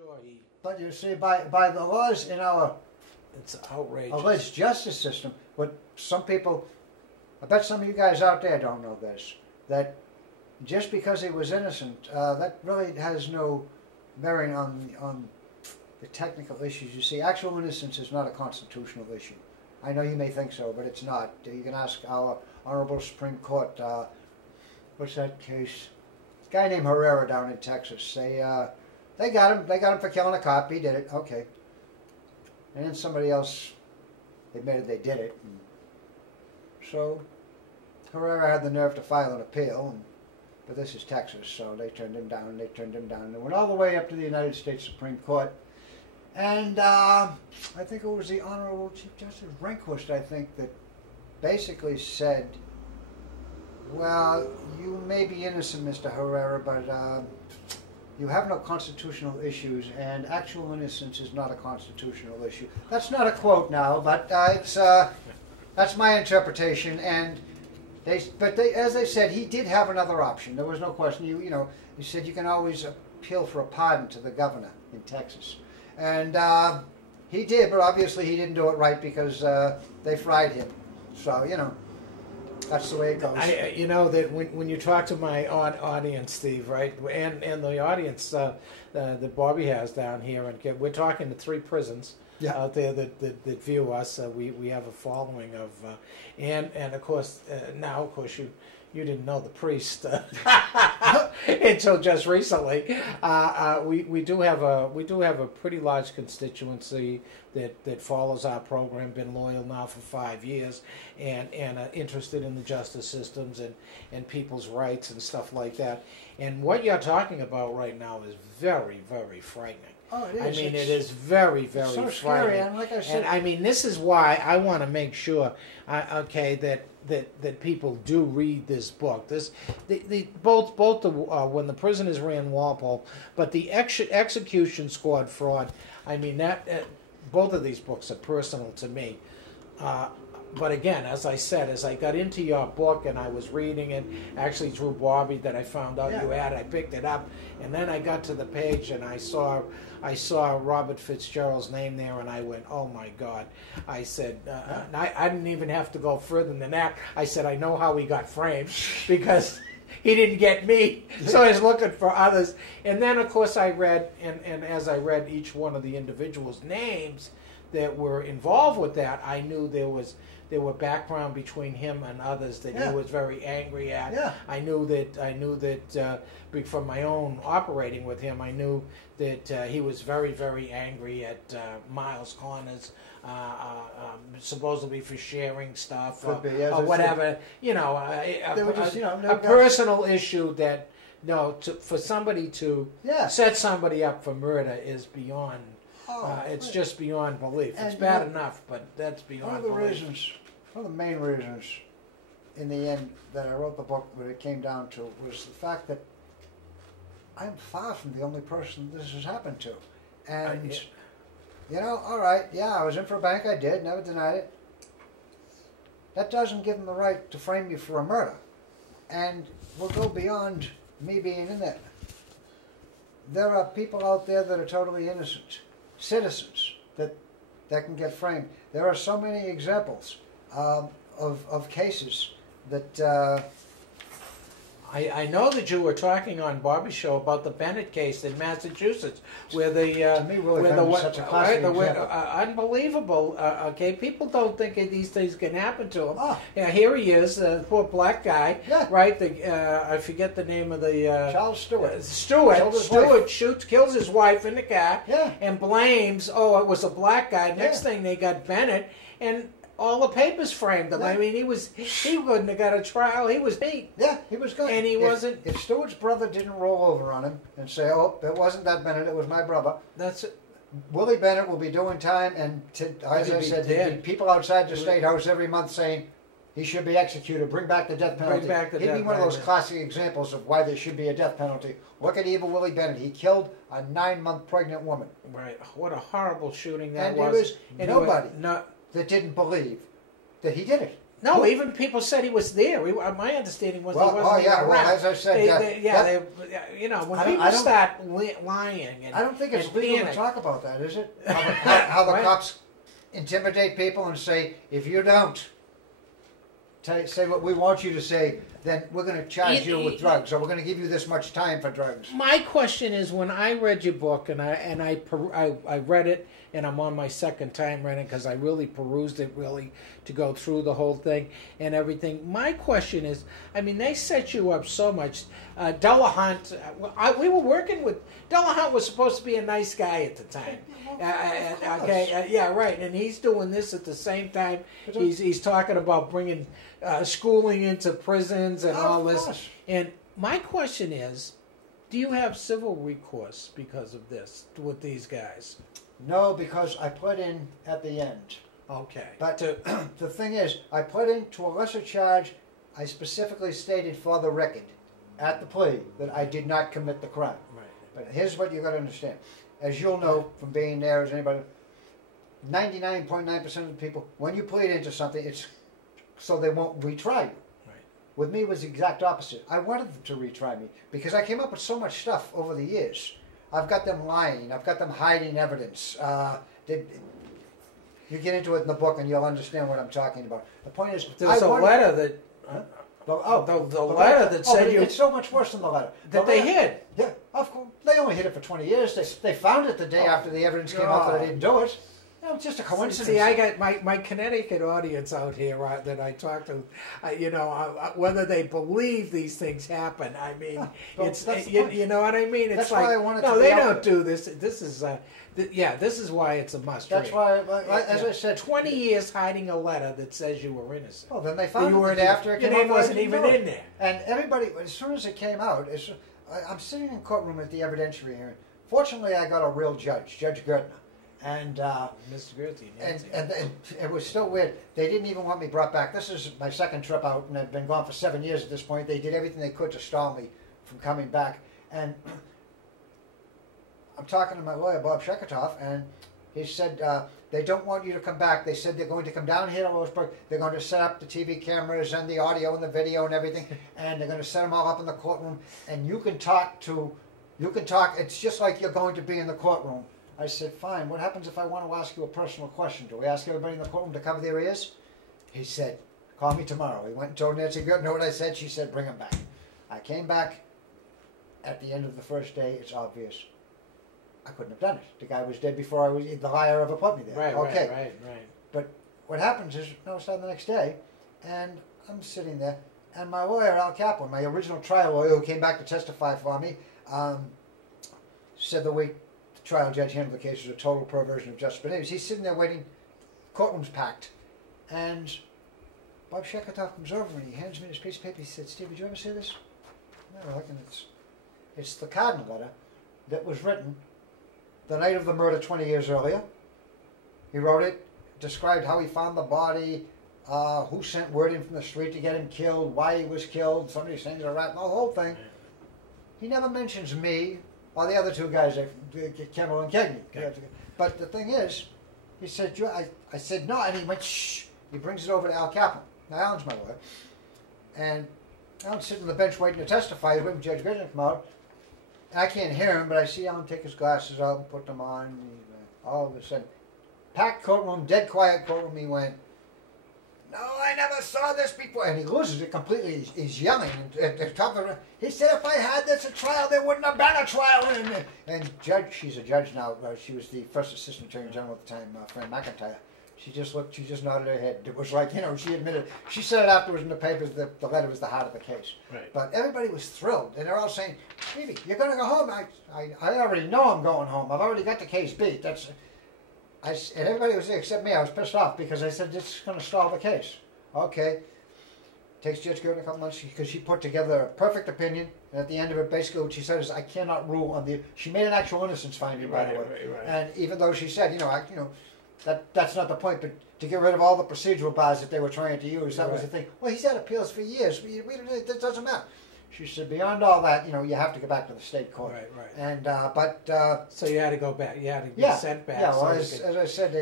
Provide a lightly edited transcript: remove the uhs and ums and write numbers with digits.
sure he... But you see, by the laws in our It's outrageous. alleged justice system, what some people, I bet some of you guys out there don't know this, that just because he was innocent, that really has no bearing on the technical issues. You see, actual innocence is not a constitutional issue. I know you may think so, but it's not. You can ask our Honorable Supreme Court, what's that case? A guy named Herrera down in Texas. They got him. They got him for killing a cop. He did it. Okay. And then somebody else admitted they did it. And so Herrera had the nerve to file an appeal. But this is Texas, so they turned him down. They turned him down. They went all the way up to the United States Supreme Court. And I think it was the Honorable Chief Justice Rehnquist, I think, that basically said, well, you may be innocent, Mr. Herrera, but you have no constitutional issues, and actual innocence is not a constitutional issue. That's not a quote now, but that's my interpretation. And as they said, he did have another option. There was no question. He said you can always appeal for a pardon to the governor in Texas. And he did, but obviously he didn't do it right because they fried him. So, that's the way it goes. You know that when you talk to my audience, Steve, right, and the audience that Bobby has down here, and we're talking to 3 prisons out there that view us. We have a following of, and of course now of course you didn't know the priest until just recently. We do have a pretty large constituency that follows our program, been loyal now for 5 years, and are interested in the justice systems and people's rights and stuff like that. And what you're talking about right now is very, very frightening. Oh, it is. I mean, it is very, very so frightening. Scary, and like I said, and I mean, this is why I want to make sure, that people do read this book. Both when the prisoners ran Walpole, but the execution squad fraud. I mean both of these books are personal to me. But again, as I said, as I got into your book and I was reading it, actually through Bobby that I found out you had, I picked it up, and then I got to the page and I saw Robert Fitzgerald's name there, and I went, oh my God. I said, I didn't even have to go further than that. I said, I know how he got framed, because he didn't get me, so I was looking for others. And then, of course, I read, and as I read each one of the individuals' names that were involved with that, I knew there were background between him and others that he was very angry at. Yeah. I knew that from my own operating with him, I knew that he was very, very angry at Miles Corners, supposedly for sharing stuff or whatever. A personal issue that for somebody to set somebody up for murder is beyond. It's just beyond belief. It's bad enough, but that's beyond belief. One of the main reasons, in the end, that I wrote the book, what it came down to, was the fact that I'm far from the only person this has happened to. And, all right, I was in for a bank, I did, never denied it. That doesn't give them the right to frame you for a murder. And we'll go beyond me being in it. There are people out there that are totally innocent, citizens, that can get framed. There are so many examples of cases that... I know that you were talking on Bobby's show about the Bennett case in Massachusetts, where unbelievable. People don't think these things can happen to him. Here he is, the poor black guy, right? I forget the name of the Charles Stewart. Stewart kills his wife in the car, and blames. Oh, it was a black guy. Next thing they got Bennett, and all the papers framed him. I mean, he wouldn't have got a trial. He was beat. Yeah, he was good. And he wasn't... If Stewart's brother didn't roll over on him and say, oh, it wasn't that Bennett, it was my brother. That's it. Willie Bennett will be doing time, and as I said, there'd be people outside the State House every month saying he should be executed, bring back the death penalty. He'd be one of those classic examples of why there should be a death penalty. Look at evil Willie Bennett. He killed a 9-month pregnant woman. Right. What a horrible shooting that was. And there was nobody that didn't believe that he did it. No, even people said he was there. My understanding was he wasn't even around. As I said, when people start lying and I don't think it's legal to talk about that, is it? How the cops intimidate people and say, if you don't say what we want you to say, then we're going to charge you with drugs, or we're going to give you this much time for drugs. My question is, when I read your book and I read it, and I'm on my second time reading it because I really perused it to go through the whole thing and everything. My question is, I mean, they set you up so much. Delahunt, we were working with Delahunt was supposed to be a nice guy at the time. And he's doing this at the same time. He's talking about bringing schooling into prisons and all this. And my question is, do you have civil recourse because of this with these guys? No, because I put in at the end. Okay. But the thing is, I put in to a lesser charge. I specifically stated for the record at the plea that I did not commit the crime. Right. But here's what you got to understand. As you'll know from being there as anybody, 99.9% of the people, when you plead into something, it's so they won't retry you. Right. With me, it was the exact opposite. I wanted them to retry me because I came up with so much stuff over the years. I've got them lying. I've got them hiding evidence. You get into it in the book and you'll understand what I'm talking about. The point is, there's a letter that... The letter that said you... It's so much worse than the letter. They hid. Yeah, of course. They only hid it for 20 years. They found it the day after the evidence came out that I didn't do it. It was just a coincidence. See, I got my Connecticut audience out here that I talk to, whether they believe these things happen. I mean, you know what I mean? It's that's like, why I wanted no, to they don't do this. This is, this is why it's a must. That's why, as I said, 20 years hiding a letter that says you were innocent. Well, then they found it after it came out. Your name wasn't even in there. And everybody, as soon as it came out, I'm sitting in courtroom at the evidentiary hearing. Fortunately, I got a real judge, Judge Gertner. And Mr. Gerthy, and it was still weird. They didn't even want me brought back. This is my second trip out, and I've been gone for 7 years at this point. They did everything they could to stall me from coming back. And I'm talking to my lawyer, Bob Sheketoff, and he said they don't want you to come back. They said they're going to come down here to Lewisburg. They're going to set up the TV cameras and the audio and the video and everything, and they're going to set them all up in the courtroom. And you can talk. It's just like you're going to be in the courtroom. I said, fine, what happens if I want to ask you a personal question? Do we ask everybody in the courtroom to cover their ears? He said, call me tomorrow. He went and told Nancy Good, know what I said? She said, bring him back. I came back at the end of the first day. It's obvious. I couldn't have done it. The guy was dead before the liar ever put me there. Right. But what happens is, I was starting the next day, and I'm sitting there, and my lawyer, Al Kaplan, my original trial lawyer who came back to testify for me, said the week trial judge handled the case was a total perversion of justice. But anyways, he's sitting there waiting, courtroom's packed, and Bob Sheketoff comes over and he hands me this piece of paper. He said, Steve, did you ever see this? No, I reckon it's the Cardinal letter that was written the night of the murder 20 years earlier. He wrote it, described how he found the body, who sent word in from the street to get him killed, why he was killed, somebody saying he's a rat, the whole thing. He never mentions me or the other two guys, Kimmel and Kegney. Okay. But the thing is, he said, I said no, and he went, shh. He brings it over to Al Kaplan. Now, Alan's my lawyer. And Alan's sitting on the bench waiting to testify. He's waiting for Judge Grizzly to come out. And I can't hear him, but I see Alan take his glasses out and put them on. And all of a sudden, packed courtroom, dead quiet courtroom, he went, no, I never saw this before. And he loses it completely. He's yelling at the top of the... He said, if I had this a trial, there wouldn't have been a trial. And judge, she's a judge now. She was the first assistant attorney general at the time, Fran McIntyre. She just looked, she just nodded her head. It was like, she admitted, she said it afterwards in the papers that the letter was the heart of the case. Right. But everybody was thrilled. And they're all saying, Stevie, you're going to go home. I already know I'm going home. I've already got the case beat. And everybody was there except me. I was pissed off because I said, this is going to stall the case. Okay. Takes Judge Gertner a couple months because she put together a perfect opinion. And at the end of it, basically what she said is, I cannot rule on the... She made an actual innocence finding, by the way. Right. And even though she said, that's not the point, but to get rid of all the procedural bars that they were trying to use, that was the thing. Well, he's had appeals for years. It doesn't matter. She said, beyond all that, you have to go back to the state court. Right. And so you had to go back. You had to be sent back. Yeah. Well, as I said,